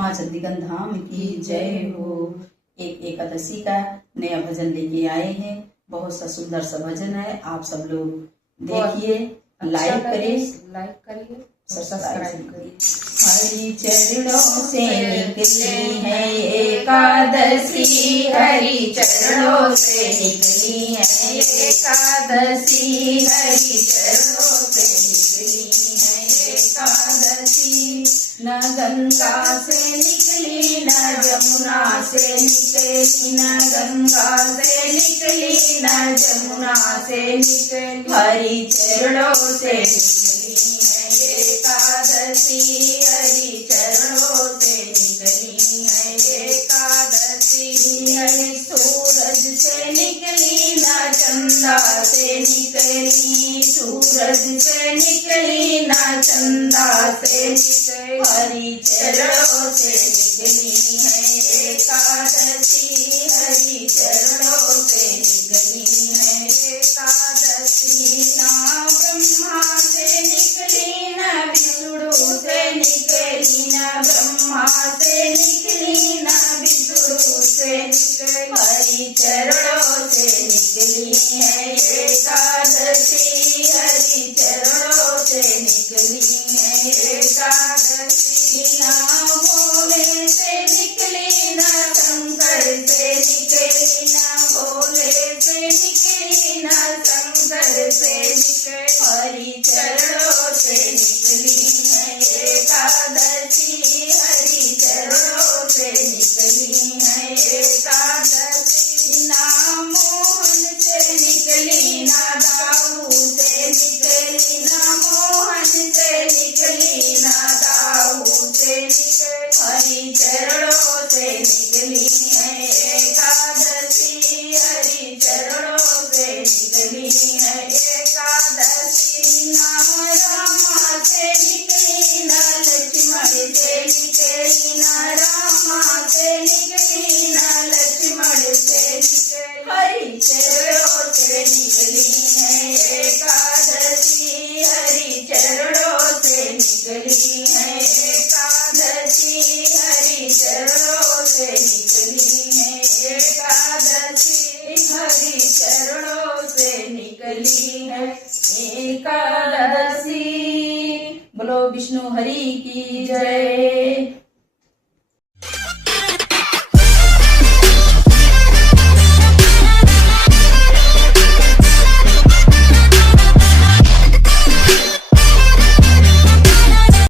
माँ चंदीगढ़ धाम की जय हो। एक एकादशी का नया भजन लेके आए हैं। बहुत सा सुंदर सा भजन है, आप सब लोग देखिए, लाइक करिए, सब्सक्राइब करिए। हरि चरणों से निकली है एकादशी, हरि चरणों से निकली है एकादशी, हरि चरणों से निकली है एकादशी। न गंगा से निकली न जमुना से निकली, न गंगा से निकली न जमुना से निकली, हरि चरणों से निकली है एकादशी, हरि चरणों से निकली है एकादशी। हरि सूरज से निकली न चंदा से निकली, सूरज से निकली न चंदा से निकली, हरि चरणों से निकली है एकादशी, हरि चरणों से निकली है एकादशी। ना ब्रह्मा से निकली न विष्णु से निकली, न ब्रह्मा से निकली न विष्णु से निकली, हरि चरणों से निकली है एकादशी, हरि चरणों से निकली है एकादशी। ना भोले से निकली न शंकर से निकली, न भोले से निकली न शंकर से निकली, हरि चरणों से निकली है एकादशी, हरि चरणों से निकली है एकादशी। ना मोहन से निकली न दाऊ से निकली, न मोहन से निकली न दाऊ से निकली, हरि चरणों से निकली है एकादशी, हरि चरणों से निकली है एकादशी। ना रामा से निकली न लक्ष्मण से निकली, न रामा से निकली न लक्ष्मण से निकली, हरि चरणों से निकली है एकादशी, हरि चरणों से निकली है एकादशी, हरि चरणों से निकली है एकादशी, हरि चरणों से निकली है एकादशी। बोलो विष्णु हरि की जय।